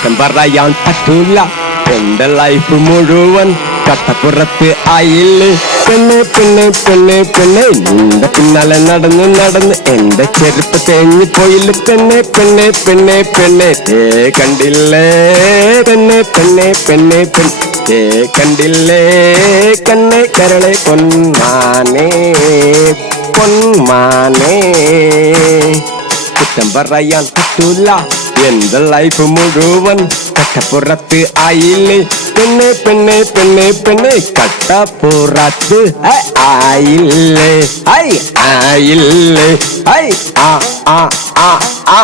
കുറ്റം പറയാൻ പറ്റൂല. എന്റെ ലൈഫ് മുഴുവൻ കട്ടപ്പുറത്ത് ആയില്ലേ. പെണ്ണെ പെണ്ണെ പെണ്ണെ പെണ്ണെ നിന്റെ പിന്നാലെ നടന്ന് നടന്ന് എന്റെ ചെരുപ്പ് തേഞ്ഞു പോയില്ല. പെണ്ണെ പെണ്ണെ പെണ്ണെ പെണ്ണെ കണ്ടില്ലേ. പെണ്ണെ പെണ്ണെ പെണ്ണെ പെണ്ണെ കണ്ടില്ലേ. കണ്ണെ കരളെ പൊന്മാനേ പൊന്മാനേ. കുറ്റം പറയാൻ പറ്റൂല. എന്റെ ലൈഫ് മുഴുവൻ കട്ടപ്പുറത്ത് ആയില്ലേ. പെണ്ണെ പെണ്ണെ പെണ്ണെ പെണ്ണെ കട്ടപ്പുറത്ത് ആയില്ലേ. ഐ ആയില്ലേ. ഐ ആ ആ ആ ആ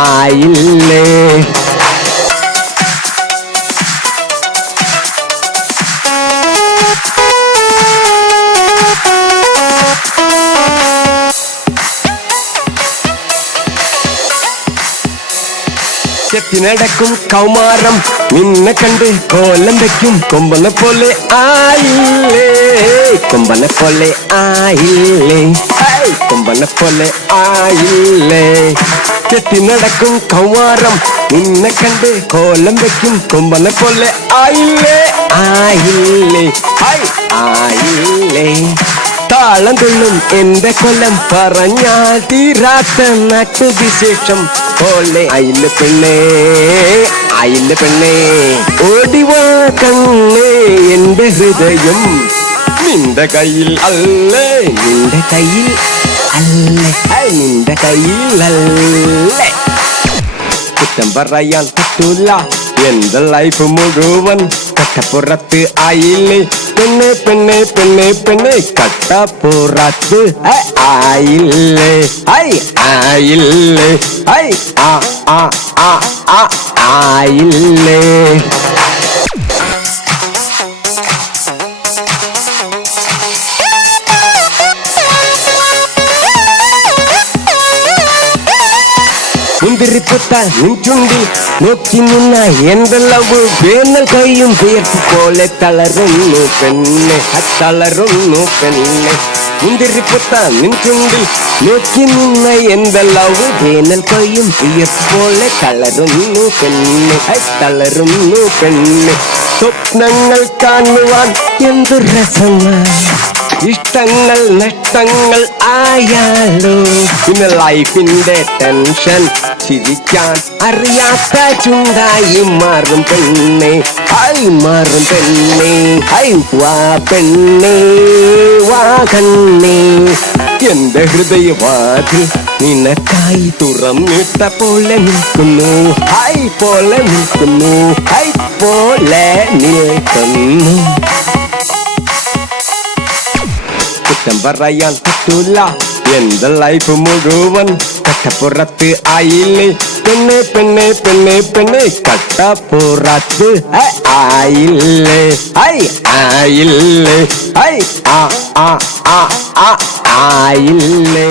ആയില്ലേ. ചെത്തിനടക്കും കൗമാരം നിന്നെ കണ്ട് കോലം വെക്കും. കൊമ്പനെ പോലെ ആയില്ലേ. കൊമ്പനെ പോലെ ആയില്ലേ. കൊമ്പനെ പോലെ ആയില്ലേ. ചെത്തിനടക്കും കൗമാരം നിന്നെ കണ്ട് കോലം വെക്കും. കൊമ്പനെ പോലെ ആയില്ലേ. ആയില്ലേ. ആയില്ലേ. താളം തുള്ളും എന്റെ കൊല്ലം പറഞ്ഞാൽ തീരാത്ത നാട്ടുവിശേഷം പോലെ. അയില്ല പെണ്ണേ അയില്ല പെണ്ണേ ഓടിവാ കണ്ണേ. എന്റെ ഹൃദയം നിന്റെ കയ്യിൽ അല്ലേ. നിന്റെ കയ്യിൽ അല്ലേ. നിന്റെ കയ്യിൽ അല്ലേ. കുറ്റം പറയാൻ പറ്റൂല. എന്റെ ലൈഫ് മുഴുവൻ കട്ടപ്പുറത്ത് ആയില്ലേ. പെണ്ണെ പെണ്ണെ പെണ്ണെ പെണ്ണെ കട്ടപ്പുറത്ത് ആയില്ലേ. ഐ ആയില്ലേ. ഐ ആ ആ ആ ആ ആയില്ലേ. മുന്തിരിപ്പുത്ത ചുണ്ടിൽ നോക്കി നിന്ന എന്റെ ലവ് വേനൽ കൈയും വിയർപ്പ് പോലെ തളരുന്നു പെണ്ണെ. തളരുന്നു പെണ്ണെ. മുന്തിരിപ്പുത്ത ചുണ്ടിൽ നോക്കി നിന്ന എന്റെ ലവ് വേനൽ കൈയും വിയർപ്പ് പോലെ തളരുന്നു പെണ്ണെ. തളരുന്നു പെണ്ണെ. സ്വപ്നങ്ങൾ കാണുവാൻ എന്തു രസമാണ്. ഇഷ്ടങ്ങൾ നഷ്ടങ്ങൾ ആയാലോ. പിന്നെ ലൈഫിന്റെ ടെൻഷൻ ചിരിക്കാൻ അറിയാത്ത ചുണ്ടായി മാറും പെണ്ണെ. മാറും പെണ്ണെ. വാ പെണ്ണെ വാ കണ്ണേ. എന്റെ ഹൃദയവാതിൽ നിനക്കായി തുറന്നിട്ട പോലെ നിൽക്കുന്നു. പോലെ നിൽക്കുന്നു. പോലെ നിൽക്കുന്നു. കുറ്റം പറയാൻ പറ്റൂല. എന്റെ ലൈഫ് മുഴുവൻ കട്ടപ്പുറത്ത് ആയില്ലേ. പെണ്ണെ പെണ്ണെ പെണ്ണെ പെണ്ണെ കട്ടപ്പുറത്ത് ആയില്ലേ. ആയില്ലേ. ആ ആ ആ ആ ആയില്ലേ.